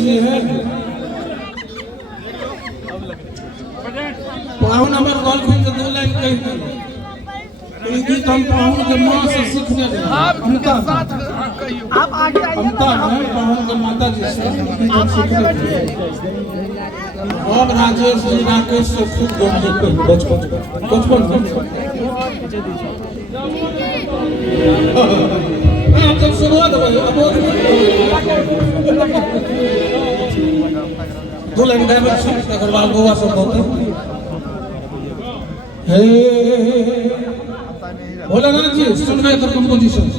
जी है पाहुन हमार कॉल खोल के 2 लाइन कह दो ये गीत हम पाहुन के मां से सीखने हैं हमका आप आगे आइए हमका है पाहुन के माता जी से आप आगे बैठिए। अब राजेश जी राकेश से खुद गाने पे बचपन जब शुरुआत हुई अब 2 लाइन गावे अग्रवाल गोवा सब होते हे भोलानाथ जी सुन रहे थे कंपोजिशन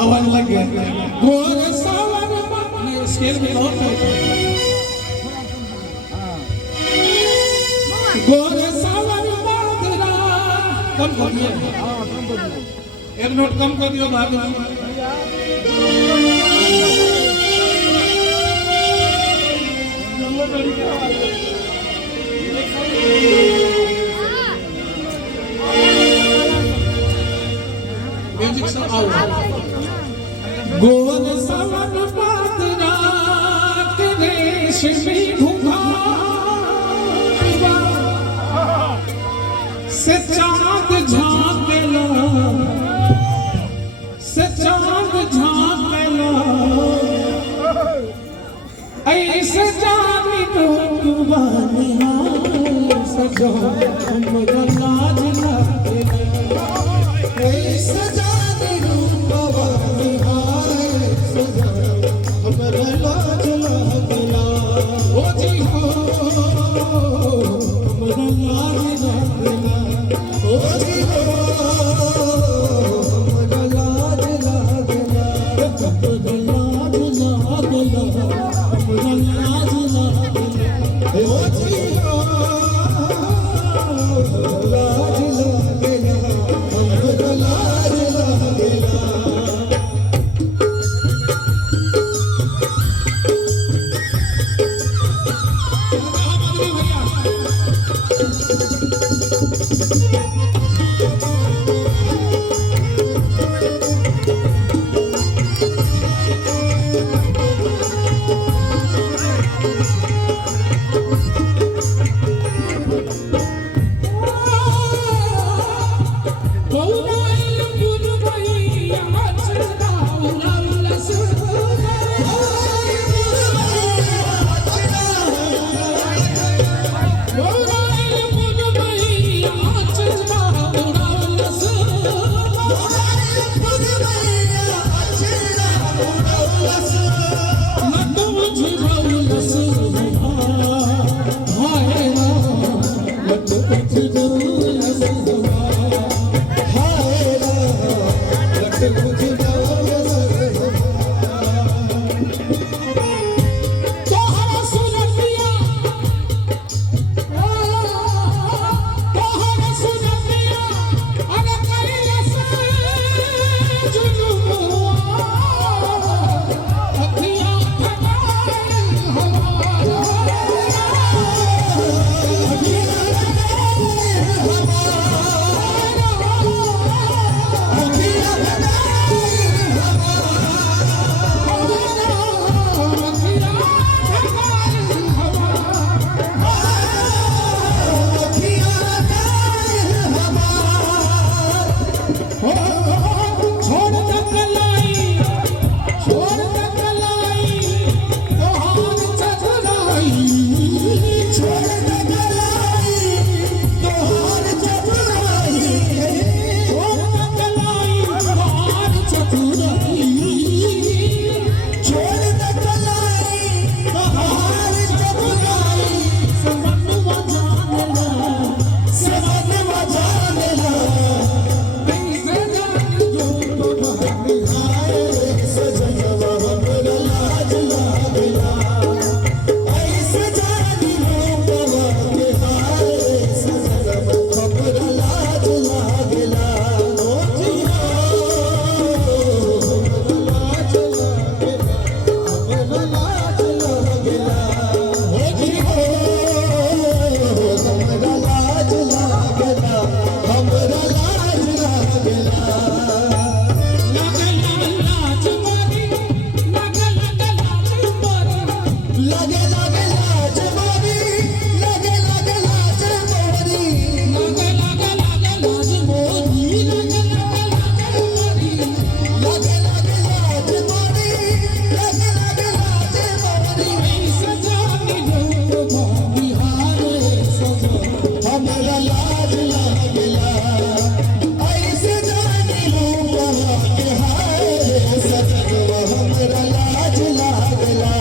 आवाज लग गया गोरे सावन में शेर में बहुत गोरे सावन बादरा कम कर दिया एक नोट कम कर दियो भाभी म्यूजिक से आओ गोवन सावन बादरा के देश में घुमा से चाँद झाँकेला से चाँद झाँकेला ऐसे जानी तो कुबानी सजो हमरा लाज लगेला ऐसे जानी कुबानी सजो हमरा लाज लगेला ओ जी हो हमरा लाज लगेला ओ जी हो हमरा लाज लगेला हमरा लाज लगेला हमरा लाज लगेला ओ जी हो लाज लगेला हमरा लाज लगेला जरा लाज लागला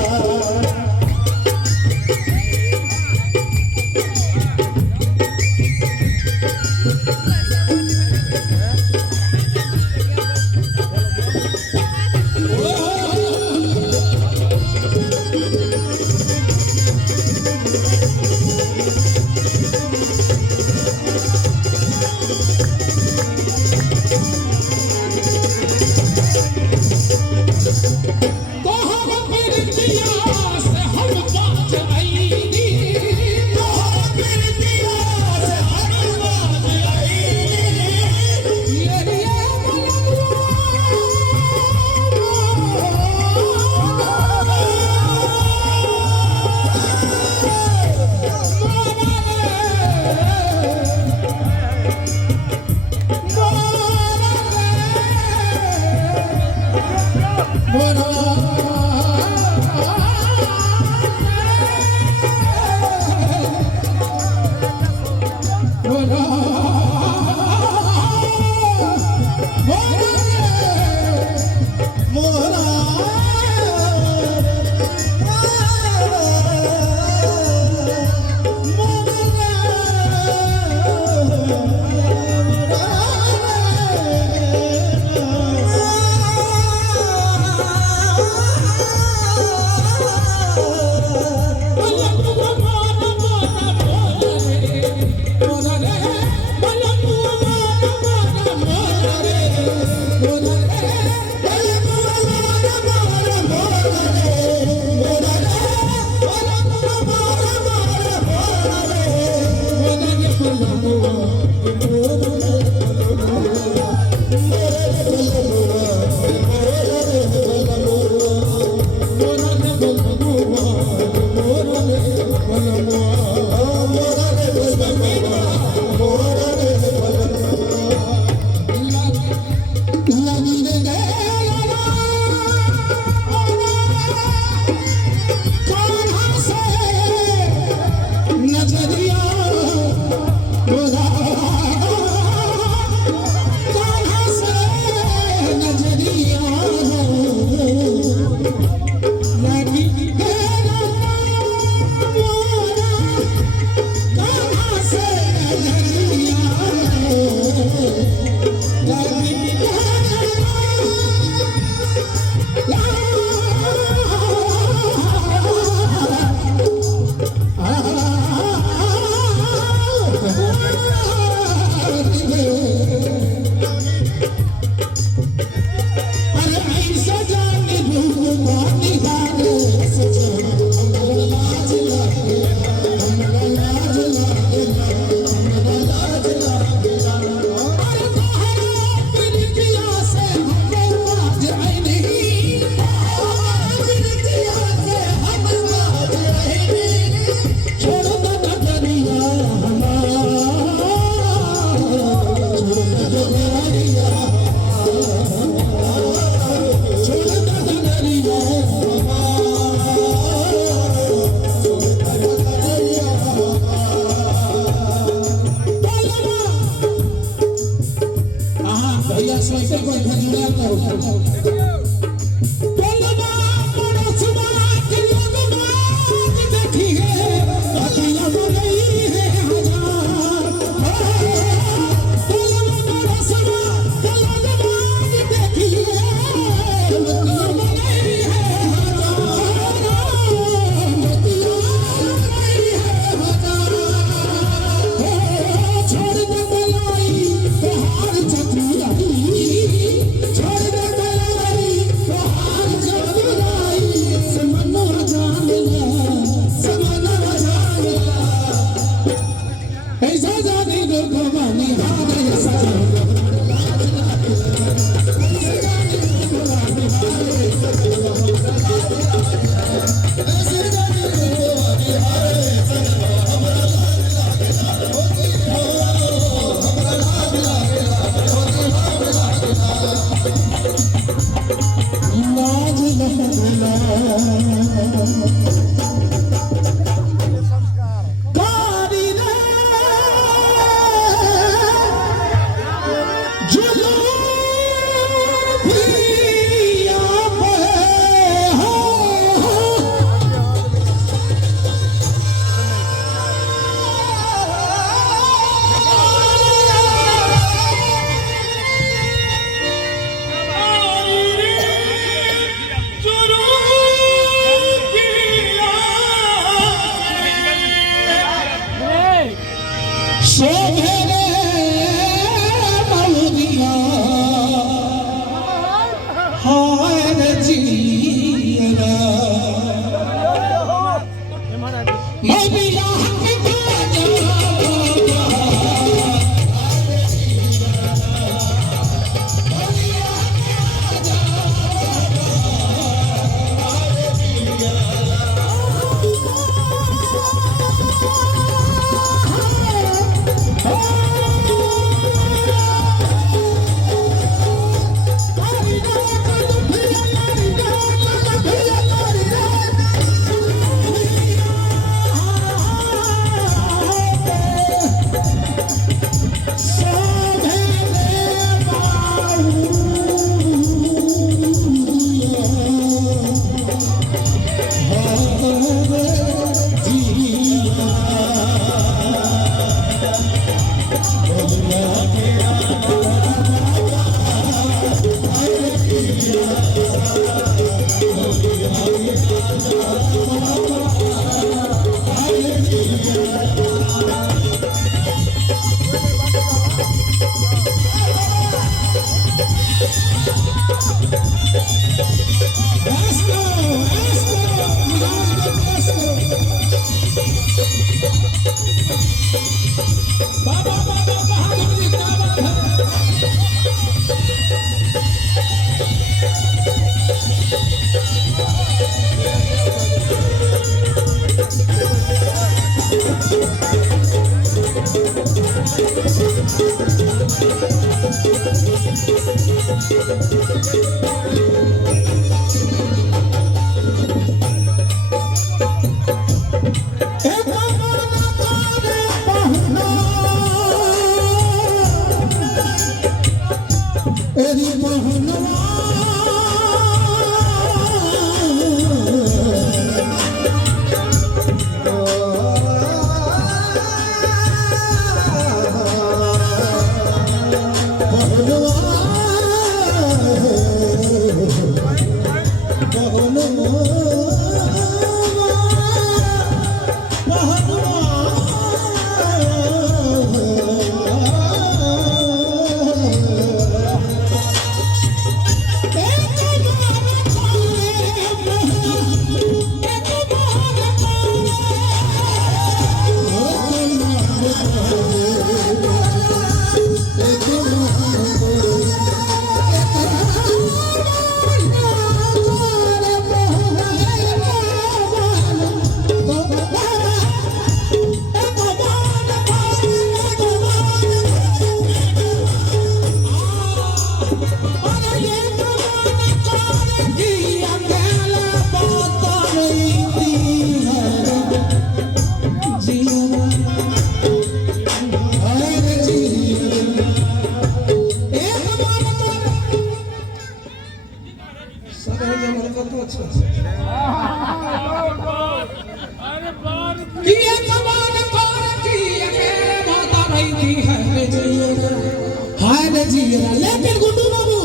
लेकिन गुड्डू बाबू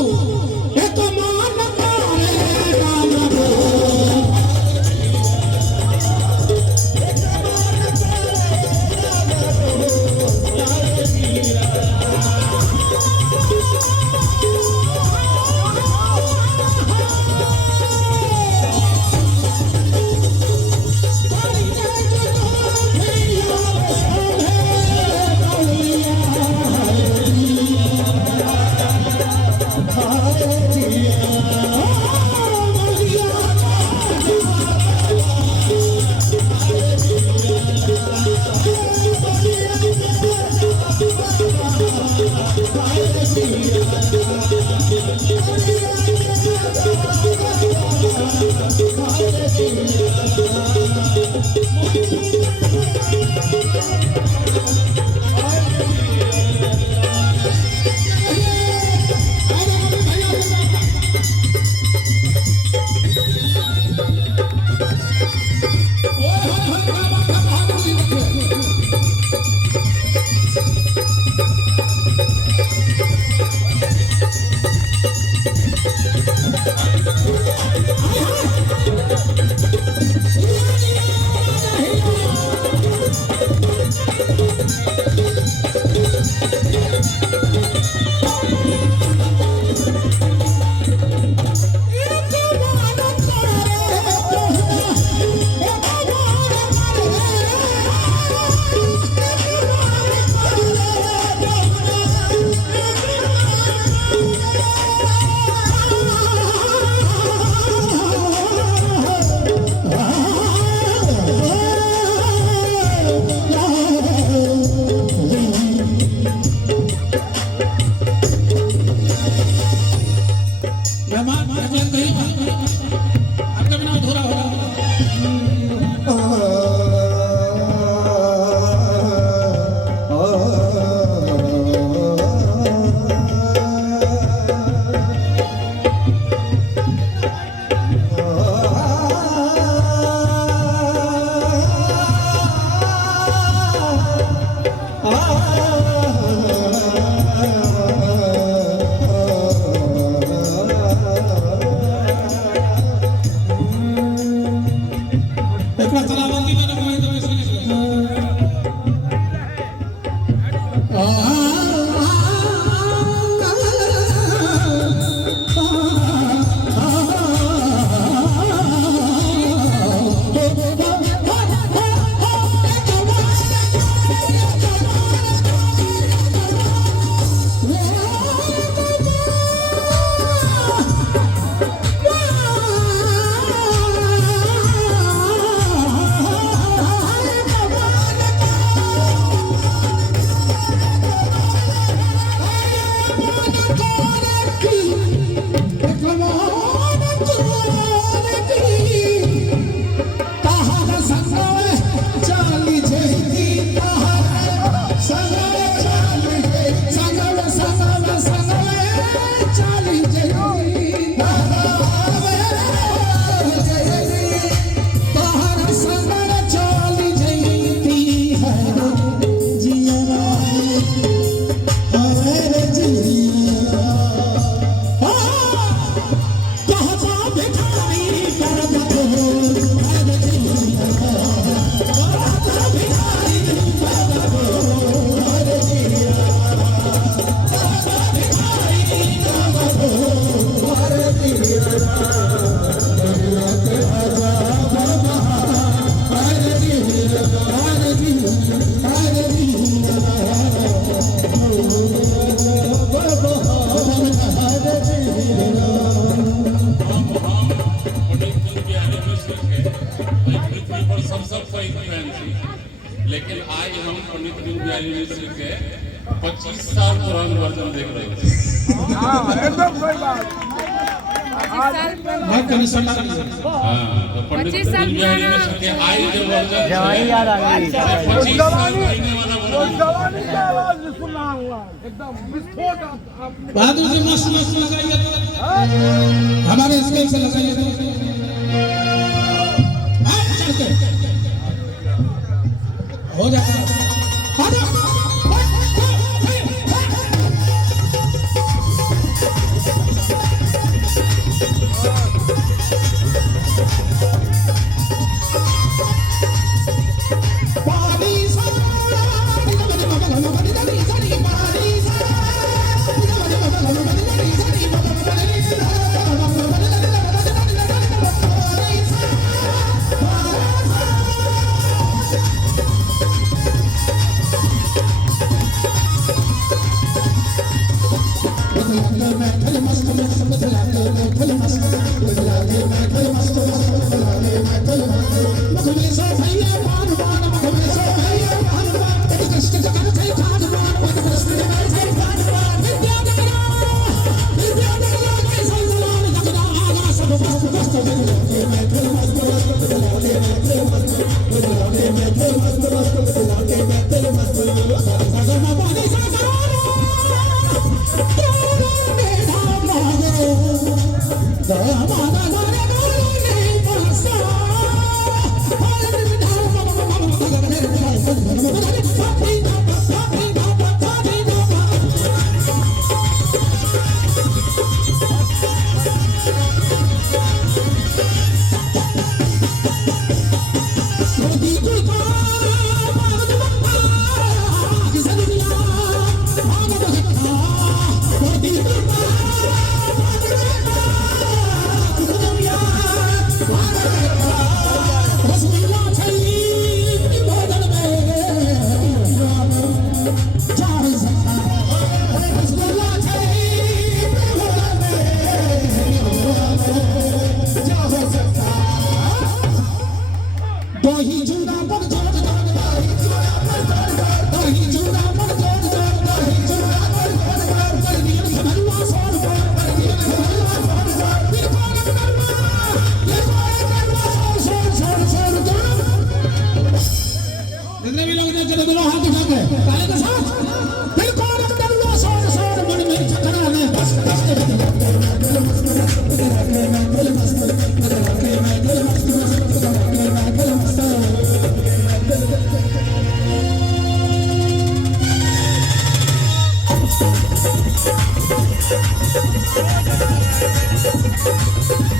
ये तो मान पर सबसे पैघ फैन छी लेकिन आज हम पंडित दीनदयाल मिश्र के 25 साल पुरान वर्जन देख रहे हैं। हाँ एकदम सही बात। मैं कमीशन हाँ, तो पंडित दीनदयाल मिश्र के आज जो वर्जन जवानी याद आ गई 25 साल पहले वाला तो वर्जन जवानी की आवाज सुना हुआ एकदम विस्फोट आपने बहादुर जी मस्त मस्त लगाइए तो हमारे स्केल से लगाइए तो हाँ, चलते हो जाएगा जितने भी लोग हैं चलो दोनों हाथ उठा के ताली के साथ फिर कौन अंदर हुआ सोर सोर मन में चकरा ने बस बस Thank you.